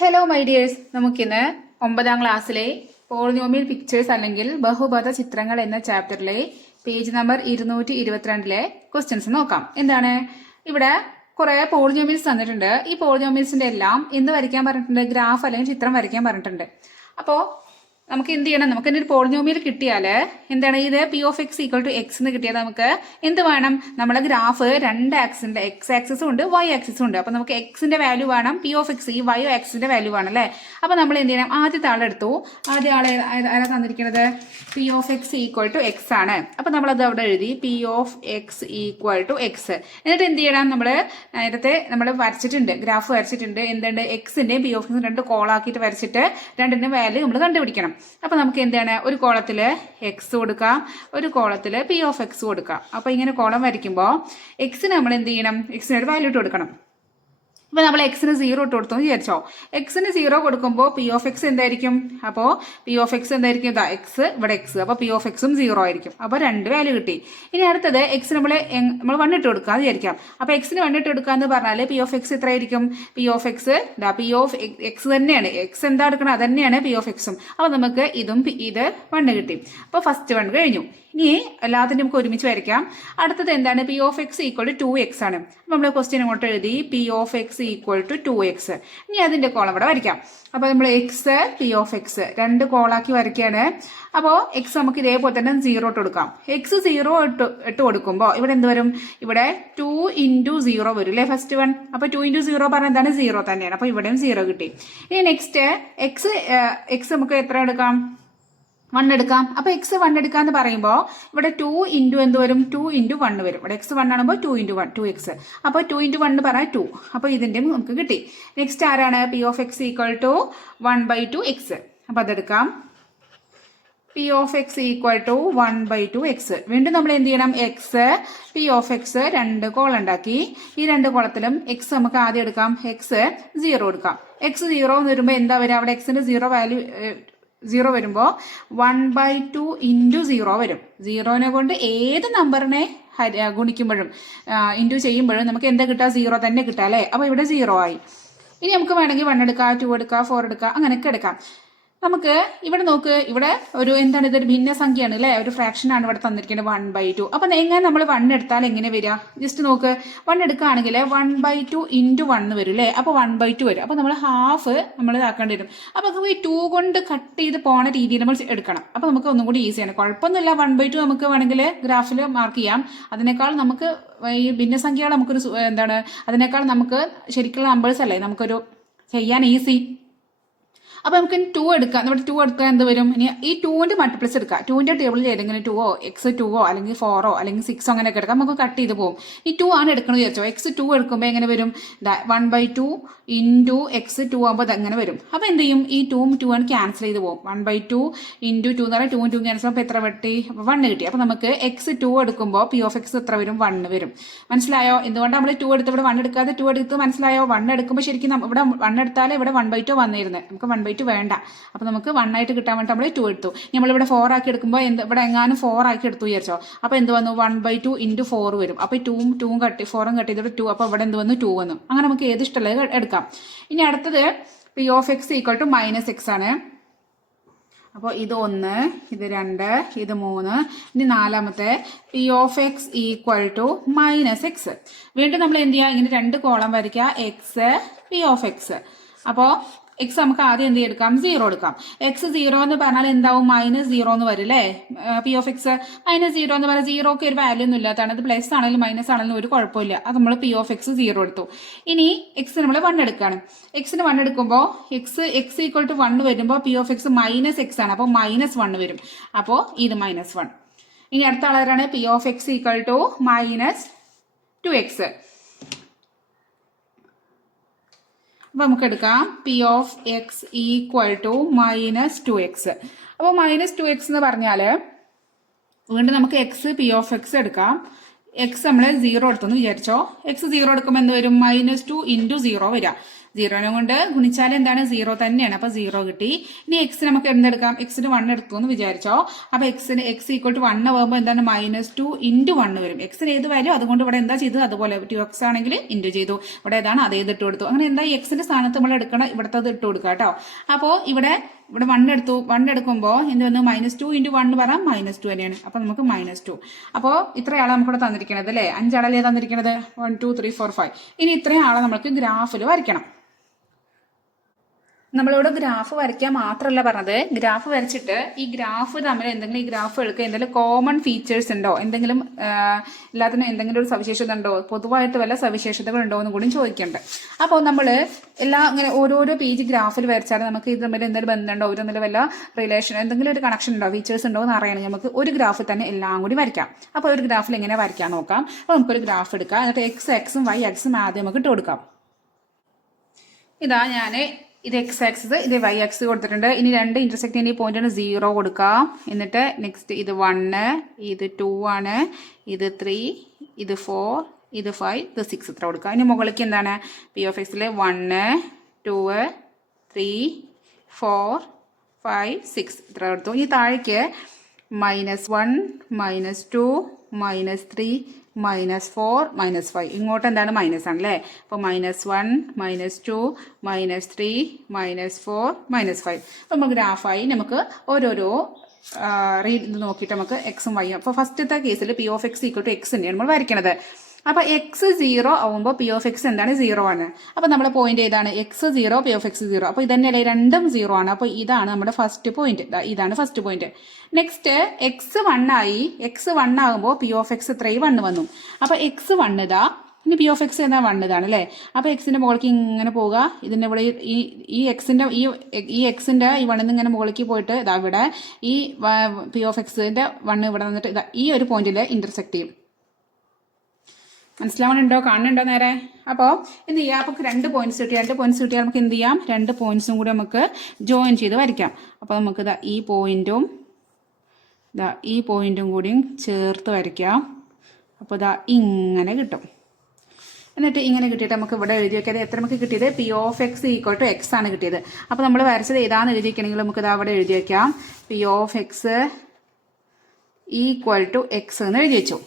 Hello my dears, നമുക്കിന്ന് 9ാം ക്ലാസ്സിലെ polynomial pictures അല്ലെങ്കിൽ ബഹുപദ ചിത്രങ്ങൾ എന്ന ചാപ്റ്ററിലെ പേജ് നമ്പർ 222 ക്വസ്റ്റ്യൻസ് നോക്കാം. എന്താണ് ഇവിടെ കുറെ പോളിനോമിയൽസ് തന്നിട്ടുണ്ട്. ഈ പോളിനോമിയൽസിന്റെ എല്ലാം എന്ത് വരയ്ക്കാൻ പറഞ്ഞിട്ടുണ്ട്? ഗ്രാഫ് അല്ലെങ്കിൽ ചിത്രം വരയ്ക്കാൻ പറഞ്ഞിട്ടുണ്ട്. അപ്പോൾ നമുക്ക് എന്ത് ചെയ്യണം? നമുക്ക് ഒരു പോളിനോമിയൽ കിട്ടിയാൽ എന്താണ് ഇത് p of X equal to x എന്ന് കിട്ടിയാൽ നമുക്ക് എന്ത് വേണം? നമ്മുടെ ഗ്രാഫ് രണ്ട് ആക്സിന്റെ എക്സ് ആക്സിസും ഉണ്ട് വൈ ആക്സിസും ഉണ്ട്. അപ്പൊ നമുക്ക് എക്സിന്റെ വാല്യൂ വേണം, പി ഓഫ് എക്സ് ഈ വൈ ആക്സിന്റെ വാല്യൂ വേണം അല്ലേ? അപ്പൊ നമ്മൾ എന്ത് ചെയ്യണം? ആദ്യത്തെ ആളെടുത്തു. ആദ്യ ആളെ ആരാ തന്നിരിക്കുന്നത്? P of X equal to x ആണ്. അപ്പൊ നമ്മളത് അവിടെ എഴുതി p of X equal to x. എന്നിട്ട് എന്ത് ചെയ്യണം? നേരത്തെ നമ്മൾ വരച്ചിട്ടുണ്ട്, ഗ്രാഫ് വരച്ചിട്ടുണ്ട്. എന്തുണ്ട്? എക്സിന്റെയും പി ഓഫ് എക്സും രണ്ട് കോളാക്കിയിട്ട് വരച്ചിട്ട് രണ്ടിന്റെ വാല്യൂ നമ്മൾ കണ്ടുപിടിക്കണം. അപ്പൊ നമുക്ക് എന്താണ്? ഒരു കോളത്തില് എക്സ് കൊടുക്കാം, ഒരു കോളത്തില് പി ഓഫ് എക്സ് കൊടുക്കാം. അപ്പൊ ഇങ്ങനെ കോളം വരയ്ക്കുമ്പോൾ എക്സിന് നമ്മൾ എന്ത് ചെയ്യണം? എക്സിന് ഒരു വാല്യൂ ഇട്ട് കൊടുക്കണം. ഇപ്പൊ നമ്മൾ എക്സിന് 0 ഇട്ട് കൊടുത്തു വിചാരിച്ചോ. എക്സിന് 0 കൊടുക്കുമ്പോൾ പി ഓഫ് എക്സ് എന്തായിരിക്കും? അപ്പോൾ പി ഓഫ് എക്സ് എന്തായിരിക്കും? ഇതാ എക്സ്, ഇവിടെ എക്സ്. അപ്പൊ പി ഓഫ് എക്സും 0 ആയിരിക്കും. അപ്പൊ രണ്ട് വാല്യൂ കിട്ടി. ഇനി അടുത്തത് എക്സ് നമ്മൾ 1 ഇട്ട് കൊടുക്കാന്ന് വിചാരിക്കാം. അപ്പൊ എക്സിന് 1 ഇട്ട് കൊടുക്കാന്ന് പറഞ്ഞാൽ പി ഓഫ് എക്സ് എത്ര ആയിരിക്കും? P of X P of X തന്നെയാണ്. എക്സ് എന്താ എടുക്കണം? അത് തന്നെയാണ് പി ഓഫ് എക്സും. അപ്പൊ നമുക്ക് ഇത് 1 കിട്ടി. അപ്പൊ ഫസ്റ്റ് 1 കഴിഞ്ഞു. ഇനി എല്ലാത്തിനും നമുക്ക് ഒരുമിച്ച് വരയ്ക്കാം. അടുത്തത് എന്താണ്? P of X equal to 2x ആണ്. അപ്പൊ നമ്മൾ ക്വസ്റ്റ്യൻ ഇങ്ങോട്ട് എഴുതി p of X equal to 2x. ഇനി അതിന്റെ കോളം ഇവിടെ വരയ്ക്കാം. അപ്പൊ നമ്മൾ എക്സ് പി ഓഫ് എക്സ് രണ്ട് കോളാക്കി വരയ്ക്കുകയാണ്. അപ്പോൾ എക്സ് നമുക്ക് ഇതേപോലെ തന്നെ 0 ഇട്ട് കൊടുക്കാം. എക്സ് 0 ഇട്ട് കൊടുക്കുമ്പോൾ ഇവിടെ എന്ത് വരും? ഇവിടെ 2 × 0 വരും അല്ലേ? ഫസ്റ്റ് 1. അപ്പൊ 2 × 0 പറഞ്ഞാൽ എന്താണ്? 0 തന്നെയാണ്. അപ്പൊ ഇവിടെയും 0 കിട്ടി. ഇനി നെക്സ്റ്റ് എക്സ് നമുക്ക് എത്ര എടുക്കാം? 1 എടുക്കാം. അപ്പൊ എക്സ് 1 എടുക്കാന്ന് പറയുമ്പോൾ ഇവിടെ 2 × എന്ത് വരും? 2 × 1 വരും. ഇവിടെ എക്സ് 1 ആകുമ്പോൾ 2 × 1 2x. അപ്പൊ 2 × 1 പറഞ്ഞാൽ 2. അപ്പൊ ഇതിന്റെ നമുക്ക് കിട്ടി. നെക്സ്റ്റ് ആരാണ്? P of X equal to 1/2 എക്സ്. അപ്പൊ അതെടുക്കാം. P of X equal to 1/2 എക്സ്. വീണ്ടും നമ്മൾ എന്ത് ചെയ്യണം? എക്സ് പി ഓഫ് എക്സ് രണ്ട് കോളം ഉണ്ടാക്കി. ഈ രണ്ട് കോളത്തിലും എക്സ് നമുക്ക് ആദ്യം എടുക്കാം. എക്സ് 0 എടുക്കാം. എക്സ് 0 എന്ന് വരുമ്പോൾ എന്താ വരിക? അവിടെ എക്സിന്റെ 0 വാല്യൂ 0 വരുമ്പോൾ 1/2 × 0 വരും. 0നെ കൊണ്ട് ഏത് നമ്പറിനെ ഗുണിക്കുമ്പോഴും ഇൻറ്റു ചെയ്യുമ്പോഴും നമുക്ക് എന്താ കിട്ടുക? 0 തന്നെ കിട്ടുക അല്ലേ? അപ്പൊ ഇവിടെ 0 ആയി. ഇനി നമുക്ക് വേണമെങ്കിൽ 1 എടുക്കാം, 2 എടുക്കാം, 4 എടുക്കാം, അങ്ങനെയൊക്കെ എടുക്കാം. നമുക്ക് ഇവിടെ നോക്ക്, ഇവിടെ ഒരു എന്താണ്? ഇതൊരു ഭിന്നസംഖ്യയാണ് അല്ലേ? ഒരു ഫ്രാക്ഷൻ ആണ് ഇവിടെ തന്നിരിക്കുന്നത് 1/2. അപ്പൊ എങ്ങനെ നമ്മൾ 1 എടുത്താൽ എങ്ങനെ വരിക? ജസ്റ്റ് നോക്ക്. 1 എടുക്കുകയാണെങ്കിൽ 1/2 × 1 വരും അല്ലേ? അപ്പൊ 1/2 വരും. അപ്പൊ നമ്മൾ ഹാഫ് നമ്മൾ ഇതാക്കേണ്ടി വരും. അപ്പൊ നമുക്ക് ഈ 2 കൊണ്ട് കട്ട് ചെയ്ത് പോണ രീതിയിൽ നമ്മൾ എടുക്കണം. അപ്പൊ നമുക്ക് ഒന്നും കൂടി ഈസിയാണ്. കുഴപ്പമൊന്നുമില്ല. 1/2 നമുക്ക് വേണമെങ്കിൽ ഗ്രാഫിൽ മാർക്ക് ചെയ്യാം. അതിനേക്കാൾ നമുക്ക് ഈ ഭിന്നസംഖ്യകൾ നമുക്കൊരു എന്താണ്? അതിനേക്കാൾ നമുക്ക് ശരിക്കുള്ള നമ്പേഴ്സ് അല്ലേ നമുക്കൊരു ചെയ്യാൻ ഈസി. അപ്പൊ നമുക്ക് 2 എടുക്കാം. നമ്മുടെ 2 എടുക്കാൻ എന്ത് വരും? ഇനി ഈ 2ന്റെ മൾട്ടിപ്ലസ് എടുക്കാം. 2ന്റെ ടേബിളിൽ ഏതെങ്കിലും 2ഓ എക്സ് 2ഓ അല്ലെങ്കിൽ 4ഓ അല്ലെങ്കിൽ 6ഓ അങ്ങനെയൊക്കെ എടുക്കാം. നമുക്ക് കട്ട് ചെയ്ത് പോകും. ഈ 2 ആണ് എടുക്കണമെന്ന് വിചാരിച്ചോ. എക്സ് 2 എടുക്കുമ്പോൾ എങ്ങനെ വരും? 1/2 × എക്സ് 2 ആകുമ്പോൾ അങ്ങനെ വരും. അപ്പൊ എന്ത് ചെയ്യും? ഈ 2ഉം 2 ആണ് ക്യാൻസൽ ചെയ്ത് പോകും. 1/2 × 2 എന്ന് പറഞ്ഞാൽ 2ഉം 2 ക്യാൻസൽ ആകുമ്പോൾ എത്ര വെട്ടി? 1 കിട്ടി. അപ്പൊ നമുക്ക് എക്സ് 2 എടുക്കുമ്പോൾ പി ഓഫ് എക്സ് എത്ര വരും? 1 വരും. മനസ്സിലായോ? എന്തുകൊണ്ട് നമ്മൾ 2 എടുത്ത് ഇവിടെ 1 എടുക്കാതെ 2 എടുത്ത്? മനസ്സിലായോ? 1 എടുക്കുമ്പോൾ ശരിക്കും ഇവിടെ 1 എടുത്താലേ ഇവിടെ 1/2 വന്നിരുന്നത്. നമുക്ക് 1/2 വേണ്ട. അപ്പൊ നമുക്ക് 1 ആയിട്ട് കിട്ടാൻ വേണ്ടി നമ്മൾ 2 എടുത്തു. നമ്മളിവിടെ 4 ആക്കി എടുക്കുമ്പോൾ ഇവിടെ എങ്ങാനും 4 ആക്കി എടുത്തു വിചാരിച്ചോ. അപ്പൊ എന്ത് വന്നു? 1/2 × 4 വരും. അപ്പൊ 2ഉം 2ഉം കട്ടി 4ഉം കട്ട് ചെയ്തിട്ട് 2. അപ്പൊ ഇവിടെ എന്ത് വന്നു? 2 വന്നു. അങ്ങനെ നമുക്ക് ഏത് ഇഷ്ടമുള്ളത് എടുക്കാം. ഇനി അടുത്തത് p of X equal to -x ആണ്. അപ്പോൾ ഇത് 1, ഇത് 2, ഇത് 3. ഇനി നാലാമത്തെ p of X equal to -x. വീണ്ടും നമ്മൾ എന്ത് ചെയ്യുക? ഇങ്ങനെ രണ്ട് കോളം വരയ്ക്കുക. X P of x. അപ്പോൾ എക്സ് നമുക്ക് ആദ്യം എന്ത് എടുക്കാം? 0 എടുക്കാം. എക്സ് 0 എന്ന് പറഞ്ഞാൽ എന്താവും? -0 എന്ന് വരും അല്ലേ? പി ഓഫ് എക്സ് -0 എന്ന് പറഞ്ഞാൽ 0ക്ക് ഒരു വാല്യൂ ഒന്നും ഇല്ലാത്തതാണ്. അത് പ്ലസ് ആണെങ്കിലും മൈനസ് ആണെങ്കിലും ഒരു കുഴപ്പമില്ല. അത് നമ്മൾ പി ഓഫ് എക്സ് 0 എടുത്തു. ഇനി എക്സ് നമ്മൾ 1 എടുക്കുകയാണ്. എക്സിന് 1 എടുക്കുമ്പോൾ എക്സ് ഈക്വൽ ടു 1 വരുമ്പോൾ പി ഓഫ് എക്സ് -x ആണ്. അപ്പോൾ -1 വരും. അപ്പോൾ ഇത് -1. ഇനി അടുത്ത ആളാരാണ്? P of X equal to -2x. അപ്പൊ നമുക്ക് എടുക്കാം P of X equal to -2x. അപ്പോൾ -2x എന്ന് പറഞ്ഞാല് വീണ്ടും നമുക്ക് എക്സ് പി ഓഫ് എക്സ് എടുക്കാം. എക്സ് നമ്മൾ 0 എടുത്തെന്ന് വിചാരിച്ചോ. എക്സ് 0 എടുക്കുമ്പോൾ എന്ത് വരും? -2 × 0 വരിക. 0നെ കൊണ്ട് ഗുണിച്ചാൽ എന്താണ് 0 തന്നെയാണ്. അപ്പൊ 0 കിട്ടി. ഇനി എക്സ് നമുക്ക് എന്തെടുക്കാം? എക്സിന് 1 എടുത്തു എന്ന് വിചാരിച്ചോ. അപ്പൊ എക്സിന് എക്സ് ഈക്വൽ ടു 1 ആകുമ്പോൾ എന്താണ് -2 ഇൻറ്റു 1 വരും. എക്സിന് ഏത് വാല്യൂ അതുകൊണ്ട് ഇവിടെ എന്താ ചെയ്തത്? അതുപോലെ 2x ആണെങ്കിൽ ഇൻറ്റു ചെയ്തു. ഇവിടെ ഏതാണ് അതേ ഇട്ട് കൊടുത്തു. അങ്ങനെ എന്താ എക്സിന്റെ സ്ഥാനത്ത് നമ്മൾ എടുക്കണം, ഇവിടുത്തെ അത് ഇട്ട് കൊടുക്കുക കേട്ടോ. അപ്പോൾ ഇവിടെ 1 എടുത്തു. 1 എടുക്കുമ്പോൾ എന്ത് വന്നു? -2 ഇൻറ്റു 1 പറഞ്ഞാൽ -2 തന്നെയാണ്. അപ്പൊ നമുക്ക് -2. അപ്പോൾ ഇത്രയാളെ നമുക്കിവിടെ തന്നിരിക്കണത് അല്ലേ? 5 ആളല്ലേ തന്നിരിക്കണത്? 1 2 3 4 5. ഇനി ഇത്രയും ആളെ നമുക്ക് ഗ്രാഫിൽ വരയ്ക്കണം. നമ്മളിവിടെ ഗ്രാഫ് വരയ്ക്കാൻ മാത്രമല്ല പറഞ്ഞത്, ഗ്രാഫ് വരച്ചിട്ട് ഈ ഗ്രാഫ് തമ്മിൽ എന്തെങ്കിലും, ഈ ഗ്രാഫുകൾക്ക് എന്തെങ്കിലും കോമൺ ഫീച്ചേഴ്സ് ഉണ്ടോ, എന്തെങ്കിലും എല്ലാത്തിനും എന്തെങ്കിലും ഒരു സവിശേഷത ഉണ്ടോ, പൊതുവായിട്ട് വല്ല സവിശേഷതകൾ ഉണ്ടോ എന്ന് കൂടി ചോദിക്കുന്നുണ്ട്. അപ്പോൾ നമ്മൾ ഇങ്ങനെ ഓരോരോ പേജ് ഗ്രാഫിൽ വരച്ചാൽ നമുക്ക് ഇത് തമ്മിൽ എന്തെങ്കിലും ബന്ധമുണ്ടോ, ഇത് തമ്മിൽ വല്ല റിലേഷൻ, എന്തെങ്കിലും ഒരു കണക്ഷൻ ഉണ്ടോ, ഫീച്ചേഴ്സ് ഉണ്ടോ എന്ന് അറിയണമെങ്കിൽ നമുക്ക് ഒരു ഗ്രാഫിൽ തന്നെ എല്ലാം കൂടി വരയ്ക്കാം. അപ്പോൾ ഒരു ഗ്രാഫിൽ എങ്ങനെ വരയ്ക്കാൻ നോക്കാം. അപ്പോൾ നമുക്കൊരു ഗ്രാഫ് എടുക്കാം. എന്നിട്ട് എക്സും വൈ ആക്സും ആദ്യം നമുക്ക് ഇട്ട് കൊടുക്കാം. ഇതാ ഞാൻ ഇത് എക്സ് ആക്സിസ്, ഇത് വൈ ആക്സിസ് കൊടുത്തിട്ടുണ്ട്. ഇനി രണ്ട് ഇന്റർസെക്ട് ചെയ്യുന്ന ഈ പോയിന്റാണ് 0 കൊടുക്കാം. എന്നിട്ട് നെക്സ്റ്റ് ഇത് 1, ഇത് 2 ആണ്, ഇത് 3, ഇത് 4, ഇത് 5, ഇത് 6 ഇത്ര കൊടുക്കാം. ഇനി മുകളിലേക്ക് എന്താണ്? പി ഓഫ് എക്സിൽ 1 2 3 4 5 6 ഇത്ര കൊടുത്തു. ഇനി താഴേക്ക് -1 -2 -3 -4 -5 ഇങ്ങോട്ട് എന്താണ്? മൈനസ് ആണല്ലേ. അപ്പോൾ -1 -2 -3 -4 -5. അപ്പോൾ നമുക്ക് ഗ്രാഫായി നമുക്ക് ഓരോരോ ഇത് നോക്കിയിട്ട് നമുക്ക് എക്സും വൈയും. അപ്പോൾ ഫസ്റ്റത്തെ കേസിൽ p of X equal to x തന്നെയാണ് നമ്മൾ വരയ്ക്കണത്. അപ്പോൾ എക്സ് 0 ആവുമ്പോൾ പി ഓഫ് എക്സ് എന്താണ്? 0 ആണ്. അപ്പോൾ നമ്മുടെ പോയിന്റ് ഏതാണ്? X 0 p of x 0. അപ്പോൾ ഇതന്നെയല്ലേ, രണ്ടും 0 ആണ്. അപ്പോൾ ഇതാണ് നമ്മുടെ ഫസ്റ്റ് പോയിന്റ്. ഇതാണ് ഫസ്റ്റ് പോയിന്റ്. നെക്സ്റ്റ് എക്സ് 1 ആയി. എക്സ് 1 ആകുമ്പോൾ പി ഓഫ് എക്സ് 1 വന്നു. അപ്പോൾ എക്സ് 1 ഇതാ. ഇനി പി ഓഫ് എക്സ് എന്താ? 1 ഇതാണ് അല്ലേ. അപ്പോൾ എക്സിന്റെ മുകളിലേക്ക് ഇങ്ങനെ പോവുക. ഇതിന്റെ ഇവിടെ ഈ എക്സിന്റെ ഈ എക്സിന്റെ ഈ 1 ഇങ്ങനെ മുകളിലേക്ക് പോയിട്ട് ഇതാ ഇവിടെ ഈ പി ഓഫ് എക്സിന്റെ 1 ഇവിടെ വന്നിട്ട് ഇതാ ഈ ഒരു പോയിന്റിൽ ഇന്റർസെക്ട് ചെയ്യും. മനസ്സിലാവുന്നുണ്ടോ? കാണുന്നുണ്ടോ നേരെ? അപ്പോൾ എന്ത് ചെയ്യാം? അപ്പോൾ 2 പോയിന്റ്സ് കിട്ടിയാൽ നമുക്ക് എന്ത് ചെയ്യാം? 2 പോയിന്റ്സും കൂടി നമുക്ക് ജോയിൻ ചെയ്ത് വരയ്ക്കാം. അപ്പോൾ നമുക്ക് ഇതാ ഈ പോയിന്റും കൂടിയും ചേർത്ത് വരയ്ക്കാം. അപ്പോൾ ഇതാ ഇങ്ങനെ കിട്ടും. എന്നിട്ട് ഇങ്ങനെ കിട്ടിയിട്ട് നമുക്ക് ഇവിടെ എഴുതി വെക്കാതെ എത്ര നമുക്ക് കിട്ടിയത്? P of X equal to x ആണ് കിട്ടിയത്. അപ്പോൾ നമ്മൾ വരച്ചത് ഏതാണെന്ന് എഴുതി വെക്കണമെങ്കിൽ നമുക്ക് ഇതാ അവിടെ എഴുതി വെക്കാം. P of X equal to x എന്ന് എഴുതി വെച്ചു.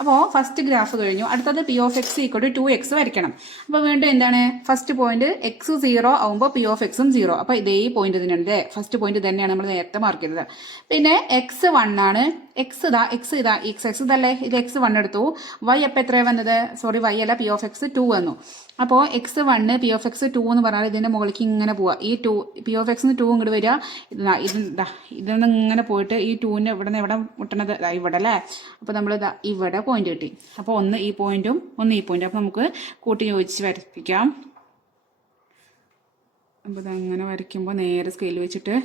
അപ്പോൾ ഫസ്റ്റ് ഗ്രാഫ് കഴിഞ്ഞു. അടുത്തത് p of X equal to 2x വരയ്ക്കണം. അപ്പോൾ വീണ്ടും എന്താണ്? ഫസ്റ്റ് പോയിന്റ് എക്സ് 0 ആവുമ്പോൾ പി ഓഫ് എക്സും 0. അപ്പോൾ ഇതേ പോയിന്റ് തന്നെയാണ്. ഫസ്റ്റ് പോയിന്റ് തന്നെയാണ് നമ്മൾ നേരത്തെ മാർക്ക് ചെയ്തത്. പിന്നെ എക്സ് 1 ആണ്. എക്സ് ഇതല്ലേ, ഇത് എക്സ് 1 എടുത്തു. വൈ അപ്പോൾ എത്രയാണ് വന്നത്? സോറി, വൈ അല്ല, പി ഓഫ് എക്സ് 2 വന്നു. അപ്പോൾ എക്സ് 1 പി ഓഫ് എക്സ് 2 എന്ന് പറഞ്ഞാൽ ഇതിന്റെ മുകളിലേക്ക് ഇങ്ങനെ പോവുക. ഈ 2 പി ഓഫ് എക്സിന് 2 ഇങ്ങോട്ട് വരിക. ഇതൊന്ന് ഇങ്ങനെ പോയിട്ട് ഈ 2ന്റെ ഇവിടെ നിന്ന് എവിടെ മുട്ടണത്? ഇവിടെ അല്ലേ. അപ്പോൾ നമ്മൾ ഇവിടെ പോയിന്റ് കിട്ടി. അപ്പോൾ ഒന്ന് ഈ പോയിന്റും ഒന്ന് ഈ പോയിന്റും. അപ്പോൾ നമുക്ക് കൂട്ടി യോജിച്ച് വരപ്പിക്കാം. അപ്പോൾ ഇതങ്ങനെ വരയ്ക്കുമ്പോൾ നേരെ സ്കെയിൽ വെച്ചിട്ട്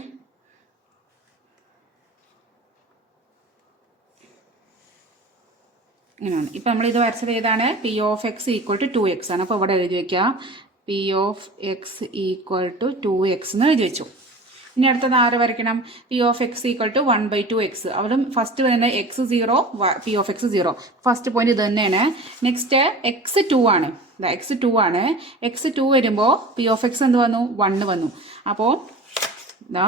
ഇങ്ങനെയാണ്. ഇപ്പം നമ്മൾ ഇത് വരച്ചത് ഏതാണ്? P of X equal to 2x ആണ്. അപ്പോൾ ഇവിടെ എഴുതി വയ്ക്കാം. P of X equal to 2x എന്ന് എഴുതി വെച്ചു. ഇനി അടുത്തത് ആര് വരയ്ക്കണം? P of X equal to 1/2x. അവിടെ ഫസ്റ്റ് വരുന്നത് x 0, p of x 0. First point ഇത് തന്നെയാണ്. നെക്സ്റ്റ് എക്സ് 2 ആണ്. എക്സ് 2 ആണ്. എക്സ് 2 വരുമ്പോൾ പി ഓഫ് എക്സ് എന്ത് വന്നു? 1 വന്നു. അപ്പോൾ ഇതാ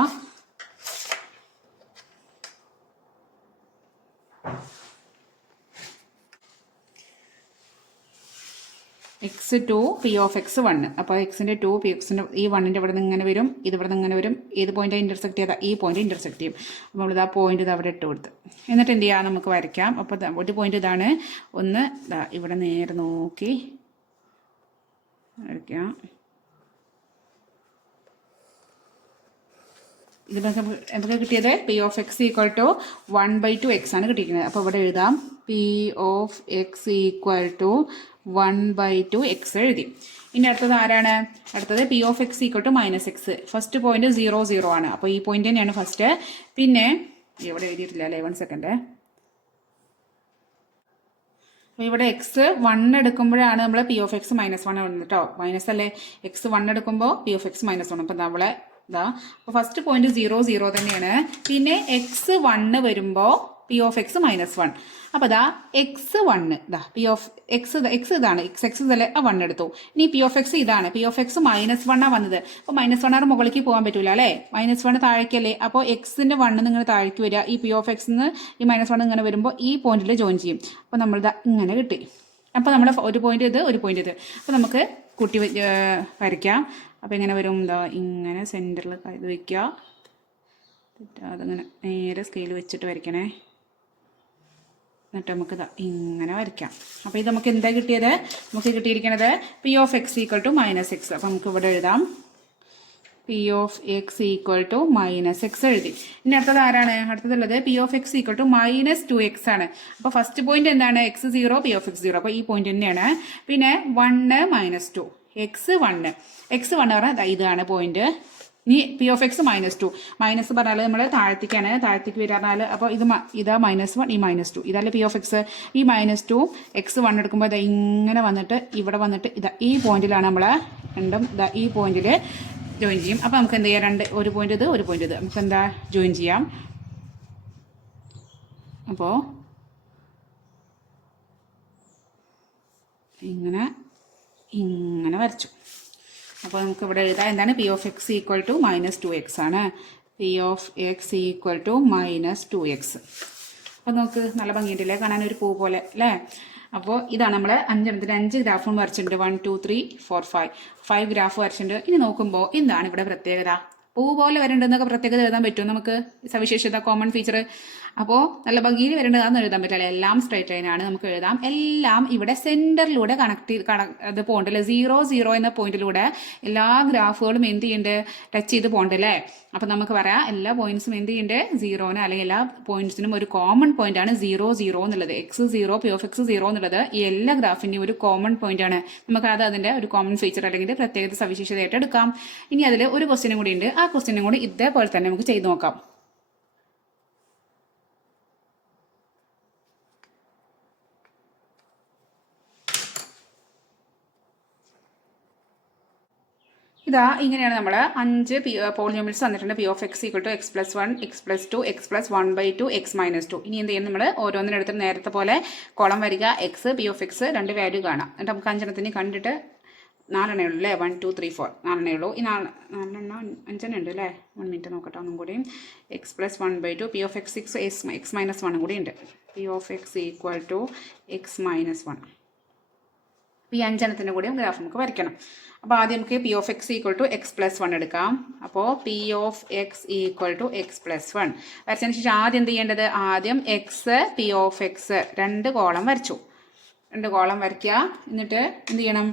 x2 പി ഓഫ് എക്സ് 1. അപ്പോൾ എക്സിന്റെ 2 പി എക്സിന്റെ ഈ 1ന്റെ ഇവിടെ നിന്ന് ഇങ്ങനെ വരും, ഇത് ഇവിടെ നിന്ന് ഇങ്ങനെ വരും. ഏത് പോയിന്റ് ഇന്റർസെക്ട് ചെയ്താൽ ഈ പോയിന്റ് ഇന്റർസെക്ട് ചെയ്യും. അപ്പോൾ നമ്മൾ ഇതാ പോയിന്റ് ഇത് അവിടെ ഇട്ട് കൊടുത്ത് എന്നിട്ട് എന്ത് ചെയ്യാം? നമുക്ക് വരയ്ക്കാം. അപ്പോൾ ഒരു പോയിന്റ് ഇതാണ്. ഒന്ന് ഇവിടെ നേരെ നോക്കി വരയ്ക്കാം. ഇത് നമുക്ക് കിട്ടിയത് p of X equal to 1/2x ആണ് കിട്ടിയിരിക്കുന്നത്. അപ്പോൾ ഇവിടെ എഴുതാം P of X equal to 1/2x എഴുതി. ഇനി അടുത്തത് ആരാണ്? അടുത്തത് p of X equal to -x. First point 0 0 ആണ്. അപ്പോൾ ഈ പോയിന്റ് തന്നെയാണ് ഫസ്റ്റ്. പിന്നെ ഇവിടെ എഴുതിയിട്ടില്ല അല്ലേ, 1 സെക്കൻഡ്. ഇവിടെ എക്സ് 1 എടുക്കുമ്പോഴാണ് നമ്മൾ പി ഓഫ് എക്സ് -1 വന്നത് കേട്ടോ. മൈനസ് അല്ലേ, എക്സ് 1 എടുക്കുമ്പോൾ പി ഓഫ് എക്സ് -1. അപ്പം നമ്മളെ അപ്പോൾ ഫസ്റ്റ് പോയിന്റ് 0 0 തന്നെയാണ്. പിന്നെ എക്സ് 1 വരുമ്പോൾ പി ഓഫ് എക്സ് -1. അപ്പോൾ ഇതാ x1 ഇതാ പി ഓഫ് എക്സ് ഇതാണ് എക്സ് ഇതല്ലേ ആ 1 എടുത്തു. ഇനി പി ഓഫ് എക്സ് ഇതാണ് പി ഓഫ് എക്സ് -1 വന്നത്. അപ്പോൾ -1 മുകളിലേക്ക് പോകാൻ പറ്റൂല അല്ലേ, -1 താഴേക്കല്ലേ. അപ്പോൾ എക്സിന്റെ 1 നിങ്ങൾ താഴേക്ക് വരിക, ഈ പി ഓഫ് എക്സിന്ന് ഈ -1 ഇങ്ങനെ വരുമ്പോൾ ഈ പോയിന്റിൽ ജോയിൻ ചെയ്യും. അപ്പോൾ നമ്മളിതാ ഇങ്ങനെ കിട്ടി. അപ്പോൾ നമ്മൾ ഒരു പോയിന്റ് ഇത് ഒരു പോയിന്റ് ഇത്. അപ്പോൾ നമുക്ക് കൂട്ടി വരയ്ക്കാം. അപ്പോൾ എങ്ങനെ വരും, എന്താ ഇങ്ങനെ സെൻറ്ററിൽ ഇത് വയ്ക്കുക, അതങ്ങനെ നേരെ സ്കെയിൽ വെച്ചിട്ട് വരയ്ക്കണേ. എന്നിട്ട് നമുക്ക് ഇങ്ങനെ വരയ്ക്കാം. അപ്പോൾ ഇത് നമുക്ക് എന്താ കിട്ടിയത്, നമുക്ക് കിട്ടിയിരിക്കുന്നത് P of X equal to -x. അപ്പോൾ നമുക്ക് ഇവിടെ എഴുതാം P of X equal to -x എഴുതി. ഇനി അടുത്തത് ആരാണ്, അടുത്തതുള്ളത് P of X equal to -2x ആണ്. അപ്പോൾ ഫസ്റ്റ് പോയിന്റ് എന്താണ്, x0 പി ഓഫ് x0. അപ്പോൾ ഈ പോയിന്റ് തന്നെയാണ്. പിന്നെ 1 -2 x1 പറഞ്ഞാൽ ഇതാണ് പോയിന്റ്. ഇനി പി ഓഫ് എക്സ് -2 മൈനസ് പറഞ്ഞാൽ നമ്മൾ താഴത്തേക്കാണ്, താഴത്തേക്ക് വരാറിനാൽ. അപ്പോൾ ഇതാ -1 ഈ -2 ഇതല്ലേ പി ഓഫ് എക്സ്. ഈ -2 x1 എടുക്കുമ്പോൾ ഇതാ ഇങ്ങനെ വന്നിട്ട് ഇവിടെ വന്നിട്ട് ഇതാ ഈ പോയിന്റിലാണ് നമ്മൾ രണ്ടും ഇതാ ഈ പോയിന്റിൽ ജോയിൻ ചെയ്യും. അപ്പോൾ നമുക്ക് എന്ത് ചെയ്യാം, ഒരു പോയിന്റ് ഇത് ഒരു പോയിന്റ് ഇത് നമുക്ക് എന്താ ജോയിൻ ചെയ്യാം. അപ്പോൾ ഇങ്ങനെ വരച്ചു. അപ്പോൾ നമുക്ക് ഇവിടെ എഴുതാം എന്താണ്, p of X equal to -2x ആണ്. P of X equal to -2x. അപ്പോൾ നമുക്ക് നല്ല ഭംഗിയുണ്ടല്ലേ കാണാൻ, ഒരു പൂ പോലെ അല്ലേ. അപ്പോൾ ഇതാണ് നമ്മൾ 5 ഗ്രാഫും വരച്ചിട്ടുണ്ട്. 1 2 3 4 5 ഗ്രാഫ് വരച്ചിട്ടുണ്ട്. ഇനി നോക്കുമ്പോൾ എന്താണ് ഇവിടെ പ്രത്യേകത, പൂ പോലെ വരേണ്ടതെന്നൊക്കെ പ്രത്യേകത എഴുതാൻ പറ്റുമോ നമുക്ക്, സവിശേഷത കോമൺ ഫീച്ചർ. അപ്പോൾ നല്ല ഭംഗിയിൽ വരേണ്ടതാണെന്ന് എഴുതാൻ പറ്റില്ല, എല്ലാം സ്ട്രൈറ്റ് ലൈനാണ് നമുക്ക് എഴുതാം. എല്ലാം ഇവിടെ സെന്ററിലൂടെ അത് പോകണ്ടല്ലേ, 0 0 എന്ന പോയിന്റിലൂടെ എല്ലാ ഗ്രാഫുകളും എന്ത് ചെയ്യുന്നുണ്ട്, ടച്ച് ചെയ്ത് പോകണ്ടല്ലേ. അപ്പം നമുക്ക് പറയാം എല്ലാ പോയിന്റ്സും എന്ത് ചെയ്യുന്നുണ്ട്, 0ന് അല്ലെങ്കിൽ എല്ലാ പോയിന്റ്സിനും ഒരു കോമൺ പോയിന്റ് ആണ് 0 0 എന്നുള്ളത്. x0 പി ഓഫ് എക്സ് 0 എന്നുള്ളത് ഈ എല്ലാ ഗ്രാഫിന്റെയും ഒരു കോമൺ പോയിന്റ് ആണ്. നമുക്ക് അത് അതിന്റെ ഒരു കോമൺ ഫീച്ചർ അല്ലെങ്കിൽ പ്രത്യേകത സവിശേഷതയായിട്ട് എടുക്കാം. ഇനി അതിൽ ഒരു ക്വസ്റ്റ്യനും കൂടി ഉണ്ട്, ആ ക്വസ്റ്റ്യനും കൂടി ഇതേപോലെ തന്നെ നമുക്ക് ചെയ്ത് നോക്കാം. ഇതാ ഇങ്ങനെയാണ് നമ്മൾ 5 പോളിനോമിയൽസ് തന്നിട്ടുണ്ട്. P of X equal to x+1 x+2 x+1/2 x-2. ഇനി എന്ത് ചെയ്യും, നമ്മൾ ഓരോന്നിനെടുത്ത് നേരത്തെ പോലെ കോളം വരിക, X P of X 2 value കാണാം. എന്നിട്ട് നമുക്ക് 5 കണ്ടിട്ട് 4 ഉള്ളൂ അല്ലേ, 1 2 3 4 4 ഉള്ളൂ. ഈ 4 5 ഉണ്ട് അല്ലേ. 1 മിനിറ്റ് നോക്കട്ടെ ഒന്നും കൂടി. x+1/2 P of X x-1 കൂടി ഉണ്ട്. P of X equal to x-1. ഈ 5 കൂടിയും ഗ്രാഫ് നമുക്ക് വരയ്ക്കണം. അപ്പോൾ ആദ്യം നമുക്ക് P of X equal to x+1 എടുക്കാം. അപ്പോൾ P of X equal to x+1 വരച്ചതിന് ശേഷം ആദ്യം എന്ത് ചെയ്യേണ്ടത്, ആദ്യം x P of X 2 column വരച്ചു. 2 കോളം വരയ്ക്കുക. എന്നിട്ട് എന്ത് ചെയ്യണം,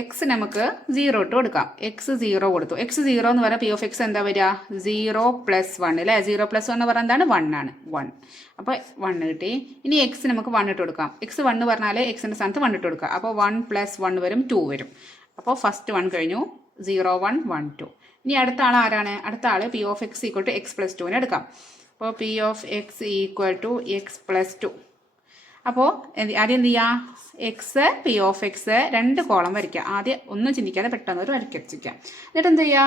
എക്സ് നമുക്ക് 0 ഇട്ട് കൊടുക്കാം. എക്സ് 0 കൊടുത്തു. എക്സ് 0 എന്ന് പറഞ്ഞാൽ പി ഓഫ് എക്സ് എന്താ വരിക, 0+1 അല്ലേ. 0+1 എന്ന് പറഞ്ഞാൽ എന്താണ്, 1 ആണ്. 1 അപ്പോൾ 1 കിട്ടി. ഇനി എക്സ് നമുക്ക് 1 ഇട്ട് കൊടുക്കാം. എക്സ് 1 പറഞ്ഞാൽ എക്സിൻ്റെ സ്ഥാനത്ത് 1 ഇട്ട് കൊടുക്കുക. അപ്പോൾ 1 + 1 വരും 2 വരും. അപ്പോൾ ഫസ്റ്റ് 1 കഴിഞ്ഞു. 0 1 1 2. ഇനി അടുത്ത ആൾ ആരാണ്, അടുത്ത ആൾ P of X equal to x+2 എടുക്കാം. അപ്പോൾ P of X equal to x+2. അപ്പോൾ ആദ്യം എന്ത് ചെയ്യുക, X P of X 2 column വരയ്ക്കുക. ആദ്യം ഒന്നും ചിന്തിക്കാതെ പെട്ടെന്ന് ഒരു വരയ്ക്കാം. എന്നിട്ട് എന്ത് ചെയ്യുക,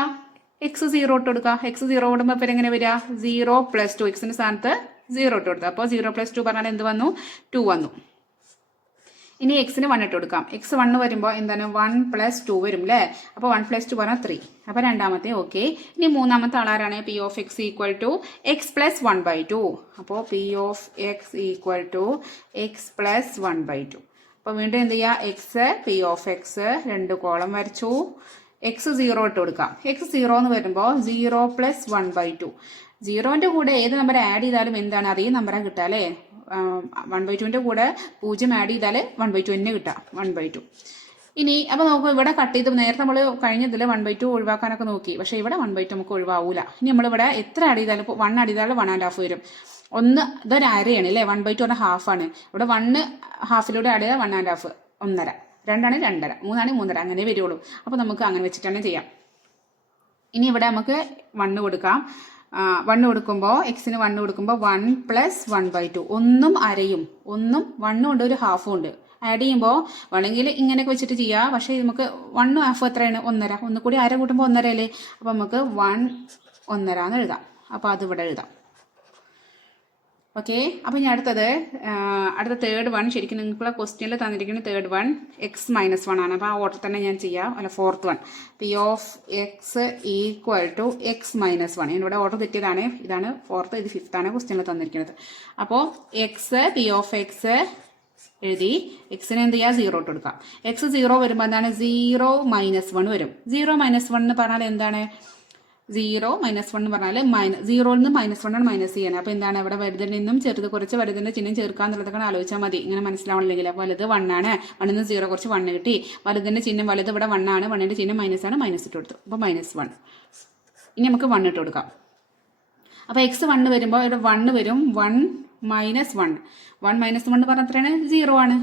എക്സ് 0 ഇട്ട് കൊടുക്കുക. എക്സ് 0 ഇടുമ്പോൾ ഇപ്പോൾ എങ്ങനെ വരിക, 0+2 എക്സിൻ്റെ സ്ഥാനത്ത് 0 ഇട്ട് കൊടുക്കുക. അപ്പോൾ 0+2 പറഞ്ഞാൽ എന്ത് വന്നു, 2 വന്നു. ഇനി എക്സിന് 1 ഇട്ട് കൊടുക്കാം. എക്സ് 1 വരുമ്പോൾ എന്താണ്, 1 + 2 വരും അല്ലേ. അപ്പോൾ 1 + 2 പറഞ്ഞാൽ 3. അപ്പോൾ രണ്ടാമത്തെ ഓക്കെ. ഇനി മൂന്നാമത്തെ ആളാരാണ്, P of X equal to x+1/2. അപ്പോൾ P of X equal to x+1/2. അപ്പോൾ വീണ്ടും എന്ത് ചെയ്യുക, X P of X 2 column വരച്ചു. എക്സ് 0 ഇട്ട് കൊടുക്കാം. എക്സ് 0 എന്ന് വരുമ്പോൾ 0+1/2. 0ൻ്റെ കൂടെ ഏത് നമ്പർ ആഡ് ചെയ്താലും എന്താണ്, അതേ നമ്പറാണ് കിട്ടുക അല്ലേ. 1/2ൻ്റെ കൂടെ 0 ആഡ് ചെയ്താൽ 1/2 തന്നെ കിട്ടുക, 1/2. ഇനി അപ്പോൾ നമുക്ക് ഇവിടെ കട്ട് ചെയ്ത് നേരത്തെ നമ്മൾ കഴിഞ്ഞതിൽ 1/2 ഒഴിവാക്കാനൊക്കെ നോക്കി. പക്ഷേ ഇവിടെ 1/2 നമുക്ക് ഒഴിവാവില്ല. ഇനി നമ്മളിവിടെ എത്ര ആഡ് ചെയ്താലും ഇപ്പോൾ 1 ആഡ് ചെയ്താൽ 1.5 വരും. ഇതൊരു അരയാണ് അല്ലേ, 1/2 പറഞ്ഞാൽ ഹാഫാണ്. ഇവിടെ 1 ഹാഫിലൂടെ ആഡ് ചെയ്താൽ 1.5, 1.5, 2 ആണ് 2.5, 3 ആണ് 3.5, അങ്ങനെ വരുള്ളൂ. അപ്പോൾ നമുക്ക് അങ്ങനെ വെച്ചിട്ട് തന്നെ ചെയ്യാം. ഇനി ഇവിടെ നമുക്ക് 1 കൊടുക്കാം. 1 കൊടുക്കുമ്പോൾ എക്സിന് 1 കൊടുക്കുമ്പോൾ 1 + 1/2. 1 അരയും 1 1 ഉണ്ട്, ഒരു ഹാഫും ഉണ്ട്. ആഡ് ചെയ്യുമ്പോൾ വേണമെങ്കിൽ ഇങ്ങനെയൊക്കെ വെച്ചിട്ട് ചെയ്യാം. പക്ഷേ നമുക്ക് 1 ഹാഫ് എത്രയാണ്, 1.5. 1 കൂടി അര കൂട്ടുമ്പോൾ 1.5 അല്ലേ. അപ്പോൾ നമുക്ക് 1 1.5 എന്ന് എഴുതാം. അപ്പോൾ അതിവിടെ എഴുതാം. ഓക്കെ. അപ്പോൾ ഇനി അടുത്ത തേർഡ് വൺ ശരിക്കും നിങ്ങൾക്കുള്ള ക്വസ്റ്റ്യനിൽ തന്നിരിക്കുന്ന തേർഡ് വൺ x-1 ആണ്. അപ്പോൾ ആ ഓർഡർ തന്നെ ഞാൻ ചെയ്യാം. അല്ല, fourth one p of X equal to x-1. ഇവിടെ ഓർഡർ തെറ്റിയതാണ്. ഇതാണ് ഫോർത്ത്, ഇത് ഫിഫ്ത്ത് ആണ് ക്വസ്റ്റ്യനിൽ തന്നിരിക്കുന്നത്. അപ്പോൾ എക്സ് പി ഓഫ് എക്സ് എഴുതി എക്സിന് എന്ത് ചെയ്യുക, 0 ഇട്ട് കൊടുക്കാം. എക്സ് 0 വരുമ്പോൾ എന്താണ്, 0-1 വരും. 0-1 എന്ന് പറഞ്ഞാൽ എന്താണ്, 0-1 എന്ന് പറഞ്ഞാൽ 0ൽ നിന്ന് -1 ആണ് മൈനസ് ചെയ്യണം. അപ്പോൾ എന്താണ്, ഇവിടെ വലുതിൽ നിന്നും ചെറുത് കുറച്ച് വലുതിൻ്റെ ചിഹ്നം ചേർക്കാന്നുള്ളതൊക്കെ ആലോചിച്ചാൽ മതി. ഇങ്ങനെ മനസ്സിലാവണമെങ്കിൽ വലുത് 1 ആണ്, 1ൽ നിന്ന് 0 കുറച്ച് 1 കിട്ടി. വലുതിൻ്റെ ചിഹ്നം വലുത് ഇവിടെ 1 ആണ്, 1ൻ്റെ ചിഹ്നം മൈനസ് ആണ്, മൈനസ് ഇട്ട് കൊടുത്തു. അപ്പോൾ -1. ഇനി നമുക്ക് 1 ഇട്ട് കൊടുക്കാം. അപ്പോൾ എക്സ് 1 വരുമ്പോൾ ഇവിടെ 1 വരും. 1 - 1 എന്ന് പറഞ്ഞാൽ എത്രയാണ്, 0 ആണ്.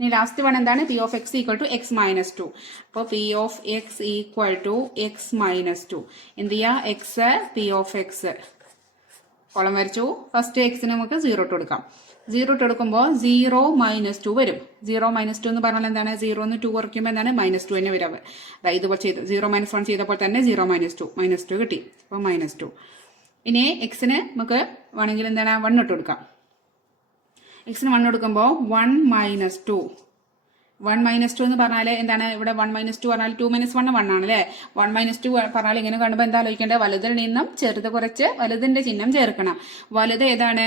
ഇനി ലാസ്റ്റ് വൺ എന്താണ്, p of X equal to x-2. അപ്പോൾ P of X equal to x-2 എന്ത് ചെയ്യുക, X P of x column വരച്ചു. ഫസ്റ്റ് എക്സിന് നമുക്ക് 0 ഇട്ട് കൊടുക്കാം. 0 ഇട്ട് കൊടുക്കുമ്പോൾ 0-2 വരും. 0-2 എന്ന് പറഞ്ഞാൽ എന്താണ്, 0 നിന്ന് 2 കുറയ്ക്കുമ്പോൾ എന്താണ്, -2 തന്നെ വരാം. ഇതുപോലെ ചെയ്ത് 0-1 ചെയ്തപ്പോൾ തന്നെ 0-2 -2 കിട്ടി. അപ്പോൾ -2. ഇനി എക്സിന് നമുക്ക് വേണമെങ്കിൽ എന്താണ് 1 ഇട്ട് കൊടുക്കാം. എക്സിന് 1 കൊടുക്കുമ്പോൾ 1 - 2 എന്ന് പറഞ്ഞാൽ എന്താണ്, ഇവിടെ 1 - 2 പറഞ്ഞാൽ 2 - 1 1 ആണ് അല്ലേ. 1 - 2 പറഞ്ഞാൽ ഇങ്ങനെ കാണുമ്പോൾ എന്താ ആലോചിക്കേണ്ടത്, വലുതിൽ നിന്നും ചെറുത് കുറച്ച് വലുതിന്റെ ചിഹ്നം ചേർക്കണം. വലുത് ഏതാണ്,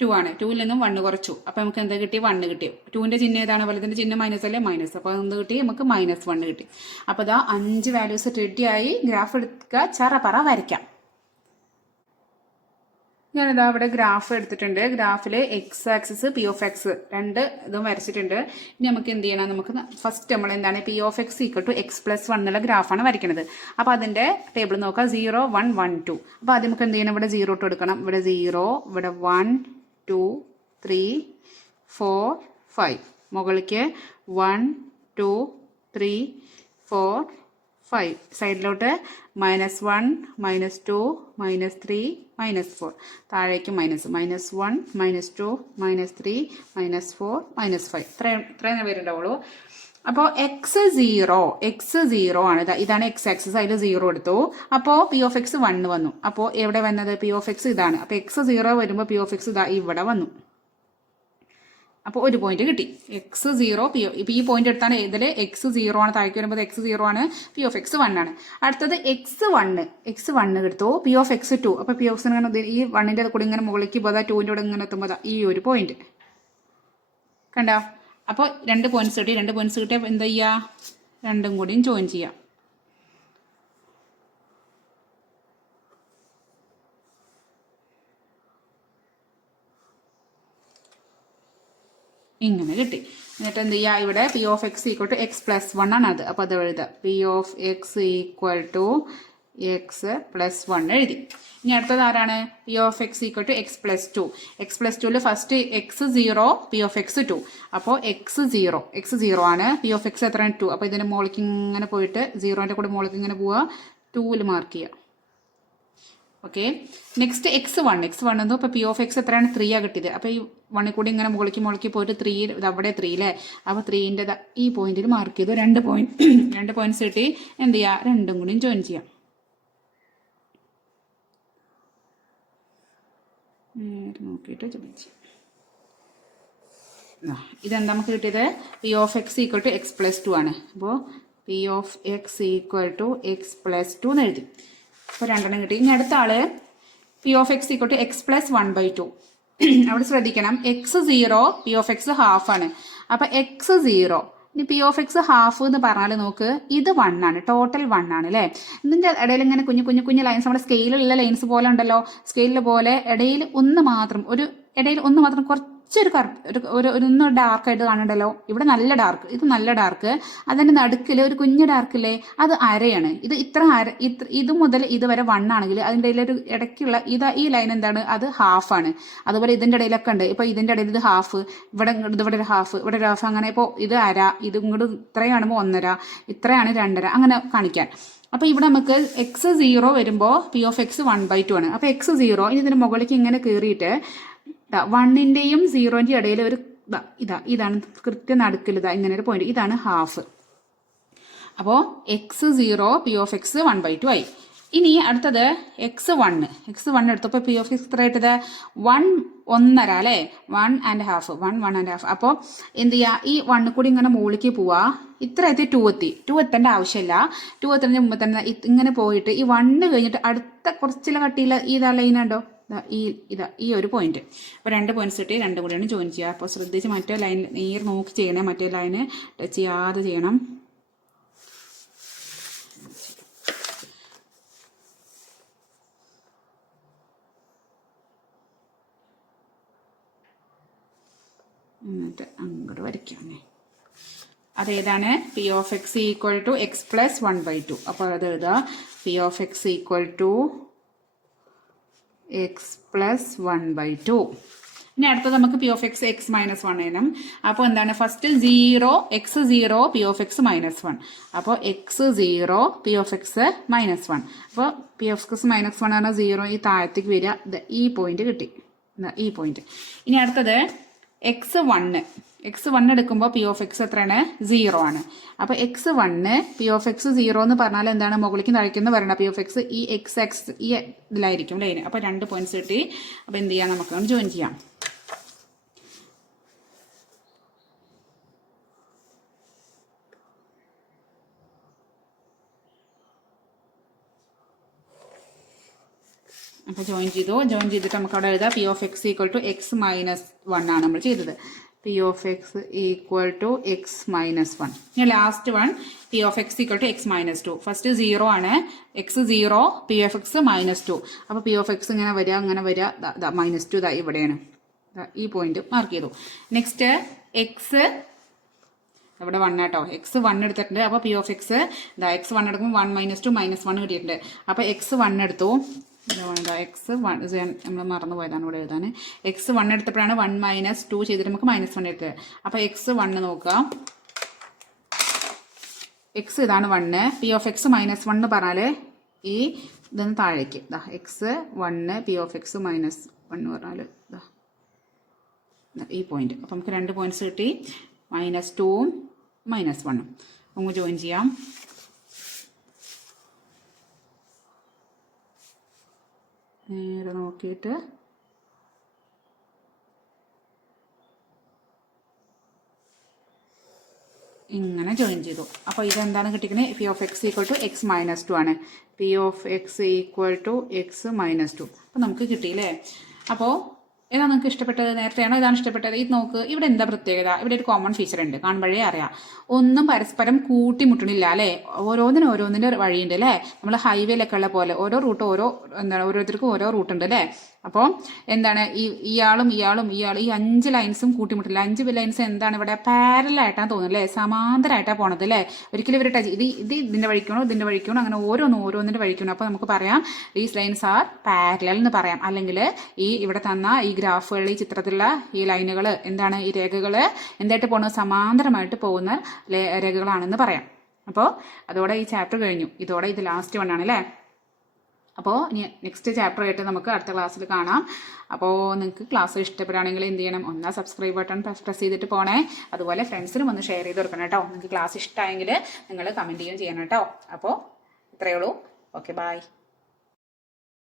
2 ആണ്. 2ൽ നിന്നും 1 കുറച്ചു. അപ്പോൾ നമുക്ക് എന്ത് കിട്ടി, 1 കിട്ടി. 2ന്റെ ചിഹ്നം ഏതാണ്, വലുതിന്റെ ചിഹ്നം മൈനസ് അല്ലേ, മൈനസ്. അപ്പോൾ എന്ത് കിട്ടി, നമുക്ക് -1 കിട്ടി. അപ്പോൾ ഇതാ 5 വാല്യൂസ് റെഡിയായി. ഗ്രാഫ് എടുക്കുക, ചറപറ വരയ്ക്കാം. ഞാനിതാ ഇവിടെ ഗ്രാഫ് എടുത്തിട്ടുണ്ട്. ഗ്രാഫിൽ X axis P of X രണ്ട് ഇതും വരച്ചിട്ടുണ്ട്. ഇനി നമുക്ക് എന്ത് ചെയ്യണം, നമുക്ക് ഫസ്റ്റ് നമ്മൾ എന്താണ്, p of X equal to x+1 എന്നുള്ള ഗ്രാഫാണ് വരയ്ക്കുന്നത്. അപ്പോൾ അതിൻ്റെ ടേബിൾ നോക്കാം, 0 1 1 2. അപ്പോൾ ആദ്യം നമുക്ക് എന്ത് ചെയ്യണം, ഇവിടെ 0 ഇട്ട് കൊടുക്കണം. ഇവിടെ 0, ഇവിടെ 1 2 3 4 5. മുകളിലേക്ക് 1 2 3 4 5. സൈഡിലോട്ട് -1 -2 -3 -4. താഴേക്ക് -1 -2 -3 -4 -5. ഇത്രയും പേരുണ്ടാവുള്ളൂ. അപ്പോൾ x 0 ആണ്. ഇതാണ് എക്സ് ആക്സിസ്, അതിൽ 0 എടുത്തു. അപ്പോൾ പി ഓഫ് എക്സ് 1 വന്നു. അപ്പോൾ എവിടെ വന്നത്, പി ഓഫ് എക്സ് ഇതാണ്. അപ്പോൾ x 0 വരുമ്പോൾ പി ഓഫ് എക്സ് ഇതാ ഇവിടെ വന്നു. അപ്പോൾ ഒരു പോയിന്റ് കിട്ടി. x0 ഇപ്പം ഈ പോയിന്റ് എടുത്താണ് ഇതിൽ x0 ആണ്, താഴേക്ക് വരുമ്പോൾ x0 ആണ്, പി ഓഫ് എക്സ് 1 ആണ്. അടുത്തത് x1 എടുത്തു, പി ഓഫ് എക്സ് 2. അപ്പോൾ പി ഓഫ് ഇങ്ങനെ ഈ 1ൻ്റെ കൂടെ ഇങ്ങനെ മുകളിലേക്ക് പോകാം, 2ൻ്റെ കൂടെ ഇങ്ങനെ എത്തുമ്പോൾ ഈ ഒരു പോയിന്റ് കണ്ടോ. അപ്പോൾ 2 പോയിന്റ്സ് കിട്ടി. 2 പോയിന്റ്സ് കിട്ടിയാൽ എന്താ ചെയ്യുക, രണ്ടും കൂടിയും ജോയിൻ ചെയ്യാം. ഇങ്ങനെ കിട്ടി. എന്നിട്ട് എന്ത് ചെയ്യുക, ഇവിടെ P of X equal to x+1 ആണ് അത്. അപ്പോൾ അത് എഴുതാം, P of X equal to x+1 എഴുതി. ഇനി അടുത്തത് ആരാണ്, P of X equal to x+2. x+2ൽ first x0 P of X 2. അപ്പോൾ x0 ആണ്, പി ഓഫ് എക്സ് എത്രയാണ് 2. അപ്പോൾ ഇതിൻ്റെ മുകളിലേക്ക് ഇങ്ങനെ പോയിട്ട് 0ൻ്റെ കൂടെ മുകളിലേക്ക് ഇങ്ങനെ പോവുക, 2ൽ മാർക്ക് ചെയ്യുക. ഓക്കെ. നെക്സ്റ്റ് x1 എന്തോ. ഇപ്പോൾ പി ഓഫ് എക്സ് എത്രയാണ്, 3 ആണ് കിട്ടിയത്. അപ്പോൾ ഈ 1 കൂടി ഇങ്ങനെ മുകളിലേക്ക് പോയിട്ട് 3 അവിടെ 3 അല്ലേ. അപ്പോൾ 3ൻ്റെ ഈ പോയിന്റിൽ മാർക്ക് ചെയ്തു. 2 പോയിന്റ്സ് കിട്ടി. എന്ത് ചെയ്യുക, രണ്ടും കൂടി ജോയിൻ ചെയ്യാം. നോക്കിയിട്ട് ജോയിൻ ചെയ്യാം. ഇതെന്താ നമുക്ക് കിട്ടിയത്, p of X equal to x+2 ആണ്. അപ്പോൾ P of X equal to x+2 എന്ന് എഴുതി. അപ്പോൾ 2 കിട്ടി. ഇനി അടുത്ത ആള് p of X equal to x+1/2. അവിടെ ശ്രദ്ധിക്കണം, x0 P of X half ആണ്. അപ്പോൾ x0 ഇനി പി ഓഫ് എക്സ് ഹാഫ് എന്ന് പറഞ്ഞാൽ നോക്ക്, ഇത് 1 ആണ്, ടോട്ടൽ 1 ആണ് അല്ലേ. ഇതിൻ്റെ ഇടയിൽ ഇങ്ങനെ കുഞ്ഞു ലൈൻസ്, നമ്മുടെ സ്കെയിലുള്ള ലൈൻസ് പോലെ ഉണ്ടല്ലോ, സ്കെയിലിൽ പോലെ ഇടയിൽ ഒന്ന് മാത്രം കുറച്ചൊരു ഒന്ന് ഡാർക്കായിട്ട് കാണുന്നുണ്ടല്ലോ. ഇവിടെ നല്ല ഡാർക്ക്, ഇത് നല്ല ഡാർക്ക്. അതിൻ്റെ നടുക്കിൽ ഒരു കുഞ്ഞു ഡാർക്കില്ലേ, അത് അരയാണ്. ഇത് മുതൽ ഇതുവരെ 1 ആണെങ്കിൽ അതിൻ്റെ ഇടയിലൊരു ഇടയ്ക്കുള്ള ഈ ലൈൻ എന്താണ്, അത് ഹാഫാണ്. അതുപോലെ ഇതിൻ്റെ ഇടയിലൊക്കെ ഉണ്ട്. ഇപ്പോൾ ഇതിൻ്റെ ഇടയിൽ ഇത് ഹാഫ്, ഇവിടെ ഒരു ഹാഫ്, ഇവിടെ ഒരു ഹാഫ്. അങ്ങനെ ഇപ്പോൾ ഇത് അര, ഇത് ഇങ്ങോട്ട് ഇത്രയാണുമ്പോൾ 1.5, ഇത്രയാണ് 2.5, അങ്ങനെ കാണിക്കാൻ. അപ്പോൾ ഇവിടെ നമുക്ക് x0 വരുമ്പോൾ പി ഓഫ് എക്സ് 1/2 ആണ്. അപ്പോൾ x0 ഇതിന് മുകളിലേക്ക് ഇങ്ങനെ കയറിയിട്ട് 1ൻ്റെയും 0ൻ്റെയും ഇടയിൽ ഒരു ഇതാണ് കൃത്യം നടുക്കിൽ ഇങ്ങനെ ഒരു പോയിന്റ്, ഇതാണ് ഹാഫ്. അപ്പോൾ x0 പി ഓഫ് എക്സ് 1/2 ആയി. ഇനി അടുത്തത് x1 എടുത്തപ്പോൾ പി ഓഫ് എക്സ് എത്ര ആയിട്ടത് 1.5 അല്ലേ 1.5 അപ്പോൾ എന്ത് ചെയ്യുക ഈ 1 കൂടി ഇങ്ങനെ മുകളിലേക്ക് പോവാ ഇത്ര എത്തി 2 എത്തേണ്ട ആവശ്യമില്ല 2 എത്തുന്നതിന് മുമ്പ് തന്നെ ഇങ്ങനെ പോയിട്ട് ഈ 1 കഴിഞ്ഞിട്ട് അടുത്ത കുറച്ചില കട്ടിയില്ല ഇതാ ലൈൻ ഉണ്ടോ ഈ ഒരു പോയിന്റ്. അപ്പോൾ 2 പോയിന്റ്സ് കിട്ടി 2 കൂടിയാണ് ജോയിൻ ചെയ്യുക. അപ്പോൾ ശ്രദ്ധിച്ച് മറ്റേ ലൈൻ നേർ നോക്കി ചെയ്യണേ, മറ്റേ ലൈന് ടച്ച് ചെയ്യാതെ ചെയ്യണം. എന്നിട്ട് അങ്ങോട്ട് വരയ്ക്കാം. അതേതാണ് P of X equal to X plus 1/2. അപ്പോൾ അത് എഴുതുക P of X equal to X plus 1/2. ഇനി അടുത്തത് നമുക്ക് P of X X minus 1 എഴുതാം. അപ്പോൾ എന്താണ് first 0 x0 P of X minus 1. അപ്പോൾ x0 P of X minus 1. അപ്പോൾ പി ഓഫ് എക്സ് മൈനസ് 1 ആണ് 0 ഈ താഴത്തേക്ക് വരിക. ഈ പോയിന്റ് കിട്ടി, ഈ പോയിന്റ്. ഇനി അടുത്തത് x1 എടുക്കുമ്പോൾ പി ഓഫ് എക്സ് എത്രയാണ് 0 ആണ്. അപ്പോൾ x1 പി ഓഫ് എക്സ് 0 എന്ന് പറഞ്ഞാൽ എന്താണ് മുകളിലേക്ക് താഴേക്കെന്ന് പറയണ പി ഓഫ് എക്സ് ഈ എക്സ് ഈ ഇതിലായിരിക്കും ലൈന്. അപ്പോൾ 2 പോയിന്റ്സ് കിട്ടി. അപ്പോൾ എന്ത് ചെയ്യാം നമുക്ക് ജോയിൻ ചെയ്യാം. അപ്പോൾ ജോയിൻ ചെയ്തിട്ട് നമുക്ക് അവിടെ എഴുതാം P of X equal to x minus 1 ആണ് നമ്മൾ ചെയ്തത്. P of X equal to x minus 1. ഇനി last one p of X equal to x minus 2. First 0 ആണ് x0 P of X minus 2. അപ്പോൾ പി ഓഫ് എക്സ് ഇങ്ങനെ വരിക -2 ഇവിടെയാണ്, ഈ പോയിന്റ് മാർക്ക് ചെയ്തു. നെക്സ്റ്റ് എക്സ് ഇവിടെ 1 ആട്ടോ, x1 എടുത്തിട്ടുണ്ട്. അപ്പോൾ പി ഓഫ് എക്സ് x1 എടുക്കുമ്പോൾ 1 - 2 -1 കിട്ടിയിട്ടുണ്ട്. അപ്പോൾ x1 എടുത്തു, x1 നമ്മൾ മറന്നു പോയതാണ് ഇവിടെ എഴുതാൻ. x1 എടുത്തപ്പോഴാണ് 1 - 2 ചെയ്തിട്ട് നമുക്ക് -1 എടുത്തത്. അപ്പോൾ x1 നോക്കുക, x ഇതാണ് 1. പി ഓഫ് എക്സ് -1 എന്ന് പറഞ്ഞാൽ ഈ ഇതൊന്ന് താഴേക്ക് x1 പി ഓഫ് എക്സ് -1 പറഞ്ഞാൽ ഈ പോയിന്റ്. അപ്പോൾ നമുക്ക് 2 പോയിന്റ്സ് കിട്ടി, -2ഉം -1ഉം. നമുക്ക് ജോയിൻ ചെയ്യാം. നേരെ നോക്കിയിട്ട് ഇങ്ങനെ ജോയിൻ ചെയ്തു. അപ്പോൾ ഇതെന്താണ് കിട്ടിക്കുന്നത്? P of X equal to X -2 ആണ്. P of X equal to X -2. അപ്പോൾ നമുക്ക് കിട്ടിയില്ലേ? അപ്പോൾ ഏതാ നിങ്ങൾക്ക് ഇഷ്ടപ്പെട്ടത്? നേരത്തെയാണോ ഇതാണ് ഇഷ്ടപ്പെട്ടത്? ഇത് നോക്ക്, ഇവിടെ എന്താ പ്രത്യേകത? ഇവിടെ ഒരു കോമൺ ഫീച്ചർ ഉണ്ട്, കാണുമ്പോഴേ അറിയാം. ഒന്നും പരസ്പരം കൂട്ടിമുട്ടണില്ല അല്ലേ? ഓരോന്നിൻ്റെ വഴിയുണ്ട് അല്ലേ? നമ്മൾ ഹൈവേയിലൊക്കെ ഉള്ള പോലെ ഓരോ റൂട്ട് ഓരോരുത്തർക്കും ഓരോ റൂട്ട് ഉണ്ട് അല്ലേ? അപ്പോൾ എന്താണ് ഇയാളും ഈ 5 ലൈൻസും കൂട്ടിമുട്ടില്ല. 5 ലൈൻസ് എന്താണ് ഇവിടെ പാരലായിട്ടാണ് തോന്നുന്നത് അല്ലേ? സമാന്തരമായിട്ടാണ് പോണത് അല്ലേ? ഒരിക്കലും ഇവർ ടച്ച് ഇത് ഇതിൻ്റെ വഴിക്കണോ അങ്ങനെ ഓരോന്നിൻ്റെ വഴിക്കണം. അപ്പോൾ നമുക്ക് പറയാം ദീസ് ലൈൻസ് ആർ പാരലൽ എന്ന് പറയാം. അല്ലെങ്കിൽ ഈ ഇവിടെ തന്ന ഈ ഗ്രാഫുകളിൽ ഈ ചിത്രത്തിലുള്ള ഈ ലൈനുകൾ എന്താണ്, ഈ രേഖകൾ എന്തായിട്ട് പോകുന്നത്? സമാന്തരമായിട്ട് പോകുന്ന രേഖകളാണെന്ന് പറയാം. അപ്പോൾ അതോടെ ഈ ചാപ്റ്റർ കഴിഞ്ഞു. ഇതോടെ ഇത് ലാസ്റ്റ് വൺ ആണല്ലേ? അപ്പോൾ നെക്സ്റ്റ് ചാപ്റ്റർ ആയിട്ട് നമുക്ക് അടുത്ത ക്ലാസ്സിൽ കാണാം. അപ്പോൾ നിങ്ങൾക്ക് ക്ലാസ് ഇഷ്ടപ്പെടുകയാണെങ്കിൽ എന്ത് ചെയ്യണം? ഒന്ന് സബ്സ്ക്രൈബ് ബട്ടൺ പ്രസ് ചെയ്തിട്ട് പോണേ. അതുപോലെ ഫ്രണ്ട്സിനും ഒന്ന് ഷെയർ ചെയ്ത് കൊടുക്കണം കേട്ടോ. നിങ്ങൾക്ക് ക്ലാസ് ഇഷ്ടമായെങ്കിൽ നിങ്ങൾ കമൻറ്റ് ചെയ്യണം കേട്ടോ. അപ്പോൾ ഇത്രയേ ഉള്ളൂ. Okay, by.